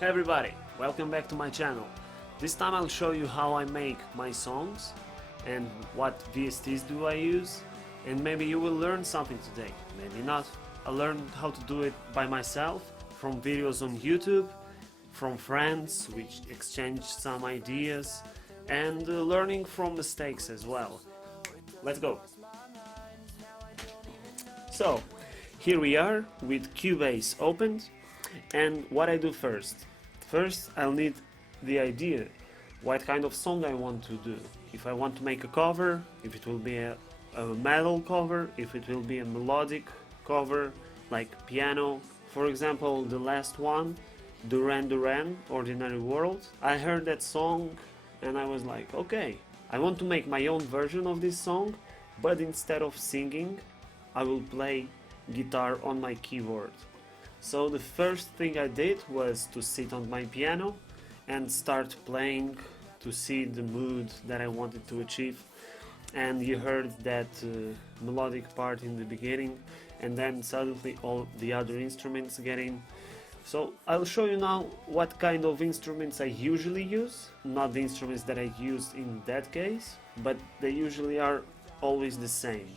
Hey everybody, welcome back to my channel. This time I'll show you how I make my songs and what VSTs do I use, and maybe you will learn something today, maybe not. I learned how to do it by myself from videos on YouTube, from friends which exchange some ideas, and learning from mistakes as well. Let's go! So, here we are with Cubase opened, and what I do first. First, I'll need the idea, what kind of song I want to do. If I want to make a cover, if it will be a metal cover, if it will be a melodic cover, like piano. For example, the last one, Duran Duran, Ordinary World. I heard that song and I was like, okay, I want to make my own version of this song, but instead of singing, I will play guitar on my keyboard. So the first thing I did was to sit on my piano and start playing to see the mood that I wanted to achieve. And you heard that melodic part in the beginning, and then suddenly all the other instruments get in. So I'll show you now what kind of instruments I usually use, not the instruments that I used in that case, but they usually are always the same.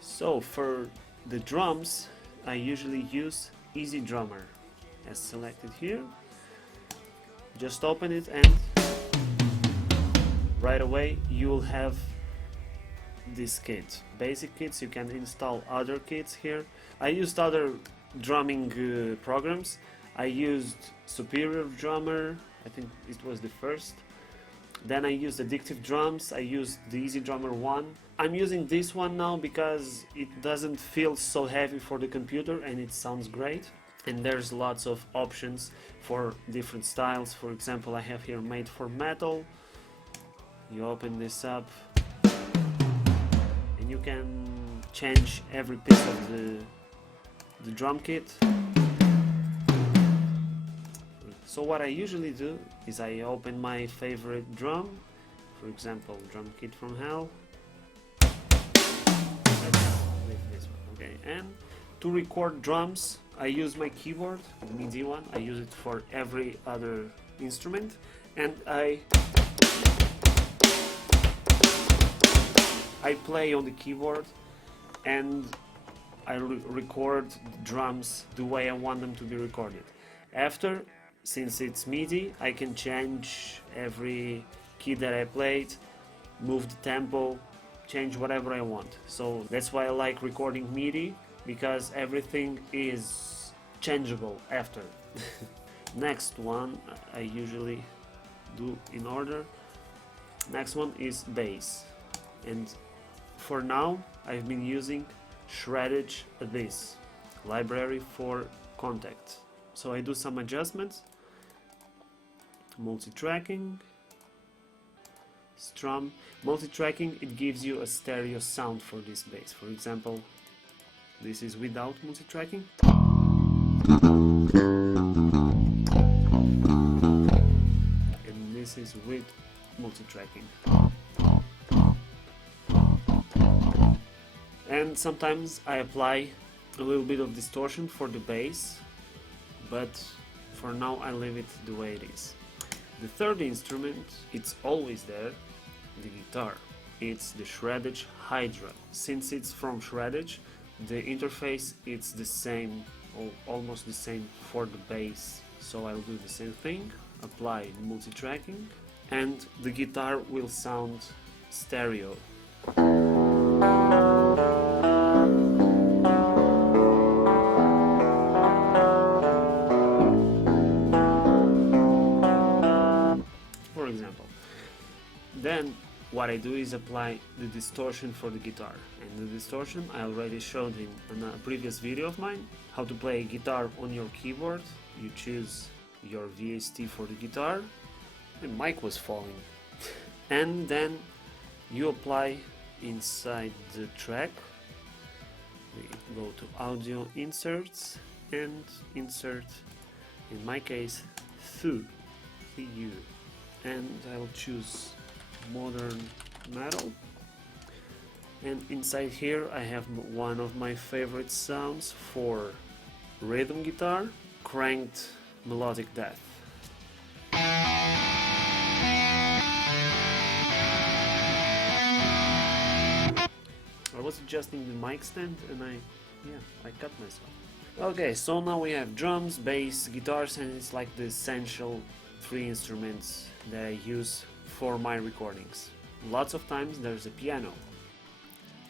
So for the drums, I usually use Easy Drummer, as selected here. Just open it and right away you will have this kit. Basic kits, you can install other kits here. I used other drumming programs. I used Superior Drummer, I think it was the first. Then I used Addictive Drums, I used the Easy Drummer 1. I'm using this one now because it doesn't feel so heavy for the computer and it sounds great. And there's lots of options for different styles. For example, I have here Made for Metal. You open this up and you can change every piece of the drum kit. So what I usually do is I open my favorite drum, for example, Drum Kit from Hell. With this one, okay. And to record drums, I use my keyboard, the MIDI one. I use it for every other instrument, and I play on the keyboard, and I record the drums the way I want them to be recorded. After, since it's MIDI, I can change every key that I played, move the tempo, change whatever I want. So that's why I like recording MIDI, because everything is changeable after. Next one I usually do in order. Next one is bass, and for now I've been using Shredded Abyss library for Contact. So I do some adjustments. Multi-tracking, strum. Multi-tracking, it gives you a stereo sound for this bass. For example, this is without multi-tracking. And this is with multi-tracking. And sometimes I apply a little bit of distortion for the bass, but for now I leave it the way it is. The third instrument, it's always there, the guitar. It's the Shredded Hydra. Since it's from Shredded, the interface it's the same, or almost the same for the bass. So I'll do the same thing, apply multi-tracking, and the guitar will sound stereo. Then what I do is apply the distortion for the guitar, and the distortion I already showed in a previous video of mine. How to play guitar on your keyboard. You choose your VST for the guitar. The mic was falling. And then you apply inside the track. We go to Audio Inserts and insert, in my case, Thu, and I'll choose Modern Metal, and inside here I have one of my favorite sounds for rhythm guitar, cranked melodic death. I was adjusting the mic stand and I cut myself. Okay, so now we have drums, bass, guitars, and it's like the essential three instruments that I use for my recordings. Lots of times there's a piano.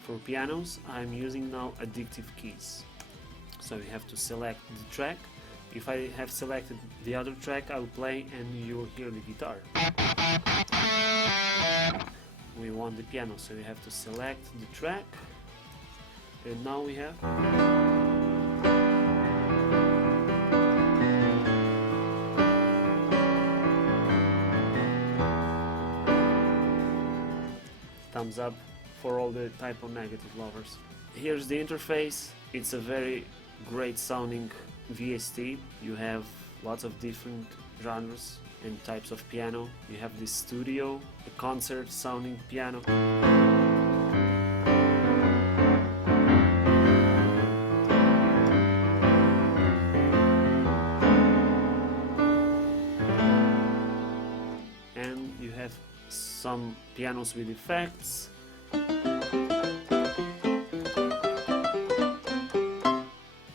For pianos, I'm using now addictive keys. So you have to select the track. If I have selected the other track, I'll play and you'll hear the guitar. We want the piano, so you have to select the track, and now we have thumbs up for all the typo negative lovers. Here's the interface. It's a very great sounding VST. You have lots of different genres and types of piano. You have this studio, a concert sounding piano. And you have some pianos with effects.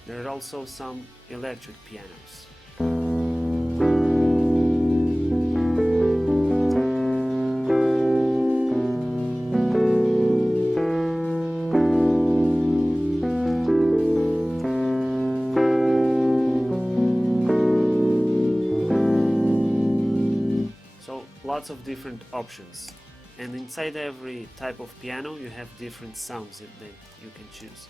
There are also some electric pianos. So lots of different options, and inside every type of piano you have different sounds that you can choose.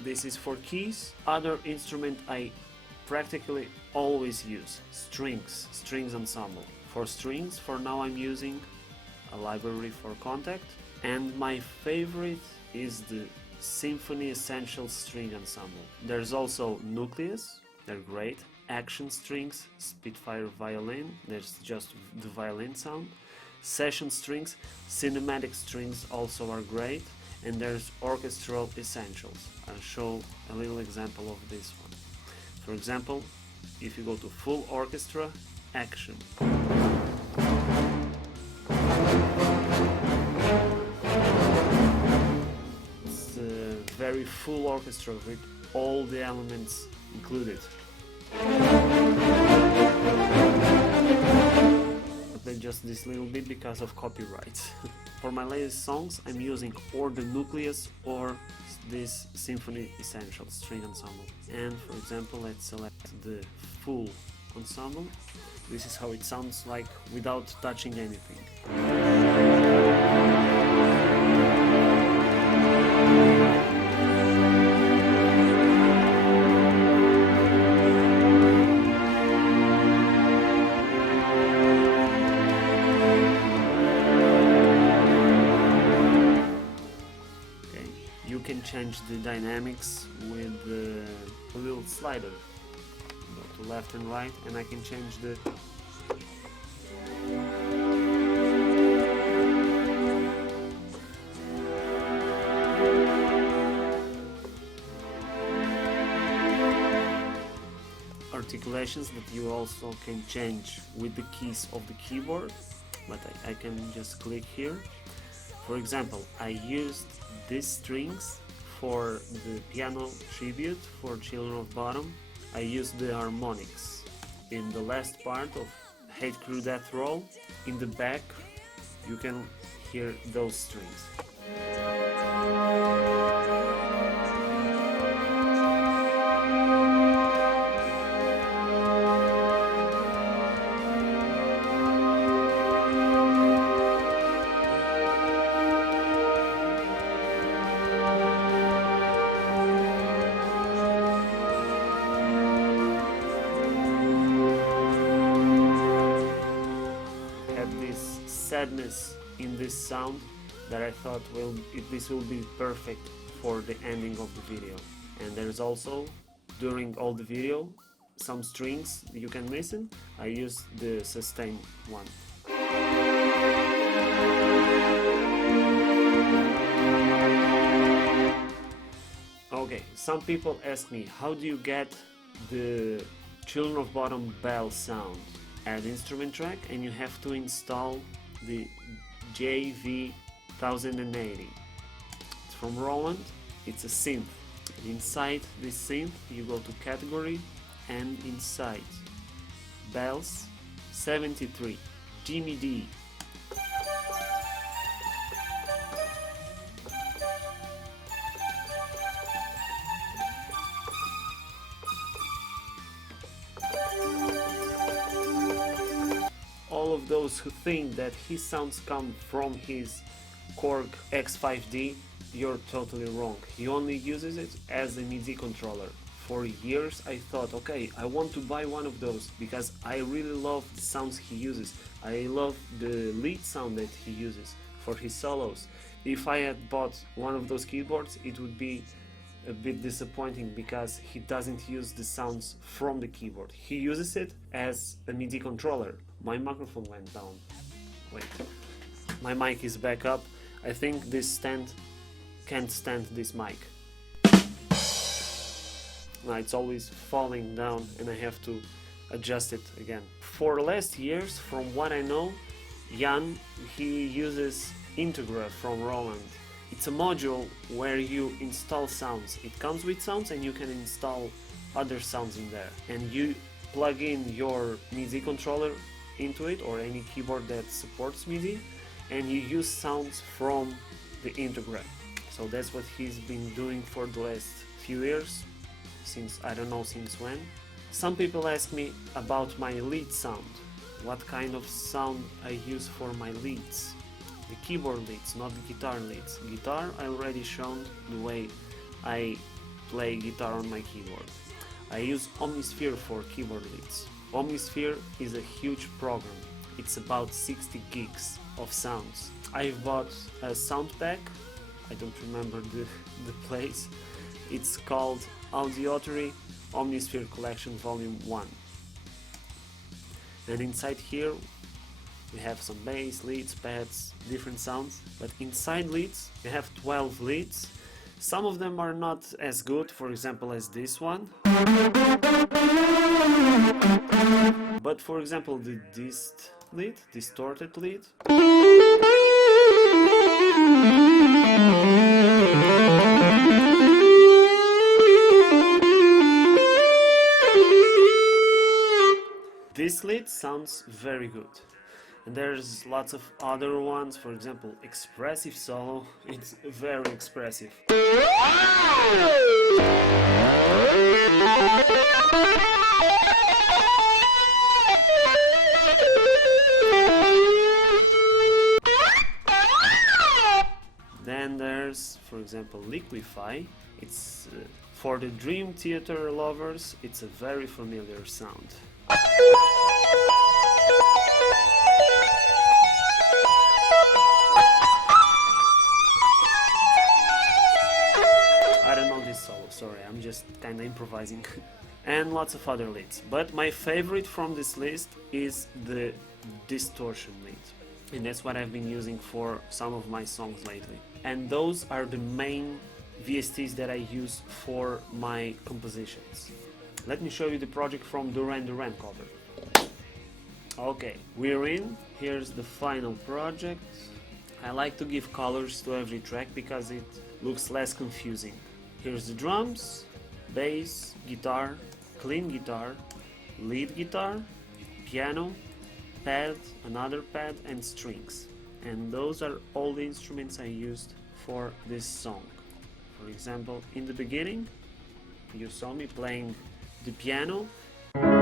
This is for keys. Other instrument I practically always use, strings ensemble. For strings, for now I'm using a library for Contact, and my favorite is the Symphony Essential String Ensemble. There's also Nucleus, they're great. Action strings, Spitfire violin, there's just the violin sound. Session strings, cinematic strings also are great. And there's orchestral essentials. I'll show a little example of this one. For example, if you go to full orchestra, action. It's a very full orchestra with all the elements included. But just this little bit because of copyright. For my latest songs, I'm using or the Nucleus or this Symphony Essential String Ensemble. And for example, let's select the full ensemble. This is how it sounds like without touching anything. You can change the dynamics with a little slider. Go to left and right, and I can change the articulations that you also can change with the keys of the keyboard, but I can just click here. For example, I used these strings for the piano tribute for Children of Bottom. I used the harmonics. In the last part of Hate Crew Death Roll, in the back, you can hear those strings. Sadness in this sound that I thought this will be perfect for the ending of the video. And there's also, during all the video, some strings you can listen. I use the sustain one. Okay, some people ask me, how do you get the Children of Bottom bell sound. Add instrument track and you have to install the JV1080. It's from Roland, it's a synth. Inside this synth you go to category and inside bells 73 Jimmy D. All of those who think that his sounds come from his Korg X5D, you're totally wrong. He only uses it as a MIDI controller. For years I thought, okay, I want to buy one of those because I really love the sounds he uses. I love the lead sound that he uses for his solos. If I had bought one of those keyboards, it would be a bit disappointing because he doesn't use the sounds from the keyboard. He uses it as a MIDI controller. My microphone went down. Wait. My mic is back up. I think this stand can't stand this mic. Now it's always falling down and I have to adjust it again. For last years, from what I know, Jan, he uses Integra from Roland. It's a module where you install sounds. It comes with sounds and you can install other sounds in there. And you plug in your MIDI controller into it or any keyboard that supports MIDI and you use sounds from the Integra. So that's what he's been doing for the last few years, since I don't know since when. Some people ask me about my lead sound, what kind of sound I use for my leads. The keyboard leads, not the guitar leads. Guitar I already shown the way I play guitar on my keyboard. I use Omnisphere for keyboard leads. Omnisphere is a huge program. It's about 60 gigs of sounds. I've bought a sound pack, I don't remember the place. It's called Audiotory Omnisphere Collection Volume 1. And inside here we have some bass, leads, pads, different sounds. But inside leads you have 12 leads. Some of them are not as good, for example as this one. But for example the dist lead, distorted lead. This lead sounds very good. And there's lots of other ones, for example, expressive solo, it's very expressive. Then there's, for example, Liquify. It's for the Dream Theater lovers, it's a very familiar sound. I don't know this solo, sorry, I'm just kinda improvising. And lots of other leads. But my favorite from this list is the distortion lead. And that's what I've been using for some of my songs lately. And those are the main VSTs that I use for my compositions. Let me show you the project from Duran Duran cover. Okay, we're in. Here's the final project. I like to give colors to every track because it looks less confusing. Here's the drums, bass, guitar, clean guitar, lead guitar, piano, pad, another pad, and strings. And those are all the instruments I used for this song. For example, in the beginning, you saw me playing the piano. And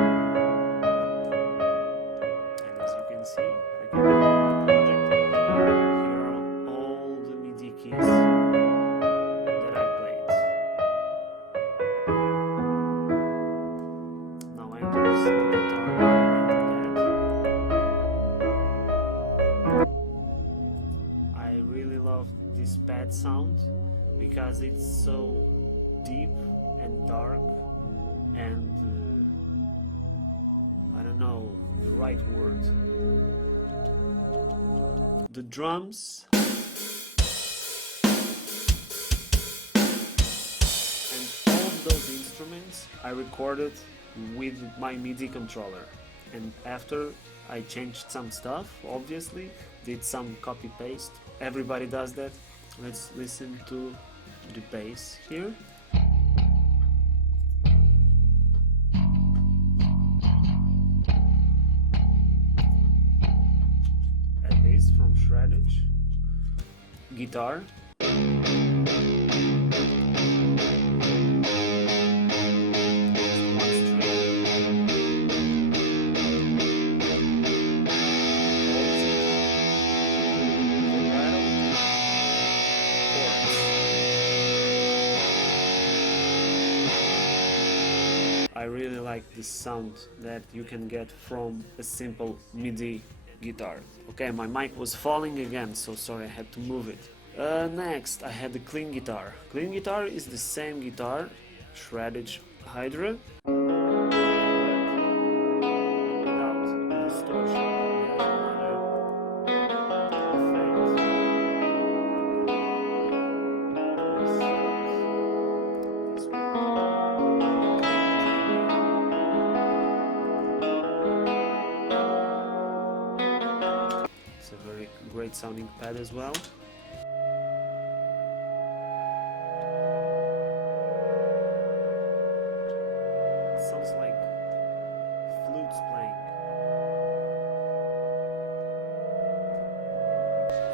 as you can see, I can do my project. Here are all the MIDI keys that I played. Now I enter the guitar and the pad. I really love this pad sound because it's so deep and dark and I don't know the right word. The drums and all of those instruments I recorded with my MIDI controller. And after I changed some stuff, obviously, did some copy paste. Everybody does that. Let's listen to the bass here. A bass from shredded. Guitar. I really like the sound that you can get from a simple MIDI guitar. Okay, my mic was falling again, so sorry, I had to move it. Next, I had the clean guitar. Clean guitar is the same guitar, shredded Hydra, without distortion. It's a very great sounding pad as well. It sounds like flutes playing.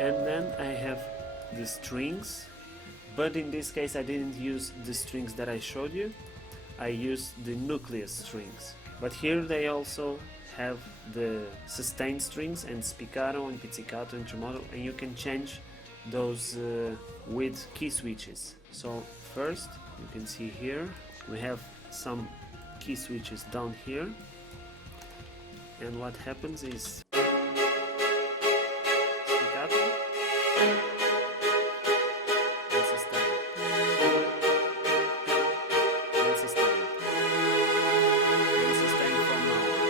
And then I have the strings, but in this case I didn't use the strings that I showed you. I used the nucleus strings. But here they also have the sustained strings and spiccato and pizzicato and tremolo, and you can change those with key switches. So first you can see here we have some key switches down here, and what happens is spiccato and sustain and sustain and sustain from now on.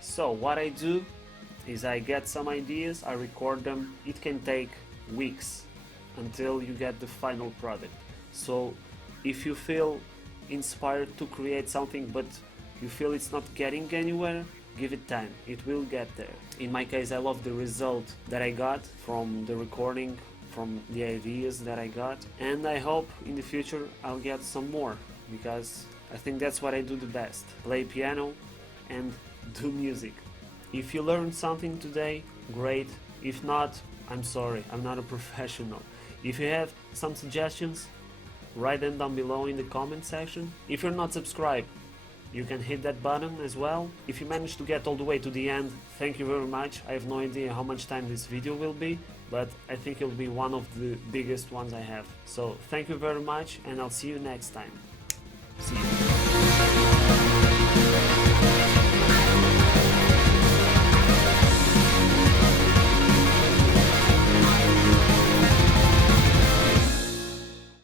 So what I do is I get some ideas, I record them. It can take weeks until you get the final product. So if you feel inspired to create something but you feel it's not getting anywhere, give it time, it will get there. In my case, I love the result that I got from the recording, from the ideas that I got, and I hope in the future I'll get some more, because I think that's what I do the best: play piano and do music. If you learned something today, great. If not, I'm sorry, I'm not a professional. If you have some suggestions, write them down below in the comment section. If you're not subscribed, you can hit that button as well. If you managed to get all the way to the end, thank you very much. I have no idea how much time this video will be, but I think it'll be one of the biggest ones I have. So thank you very much, and I'll see you next time. See you.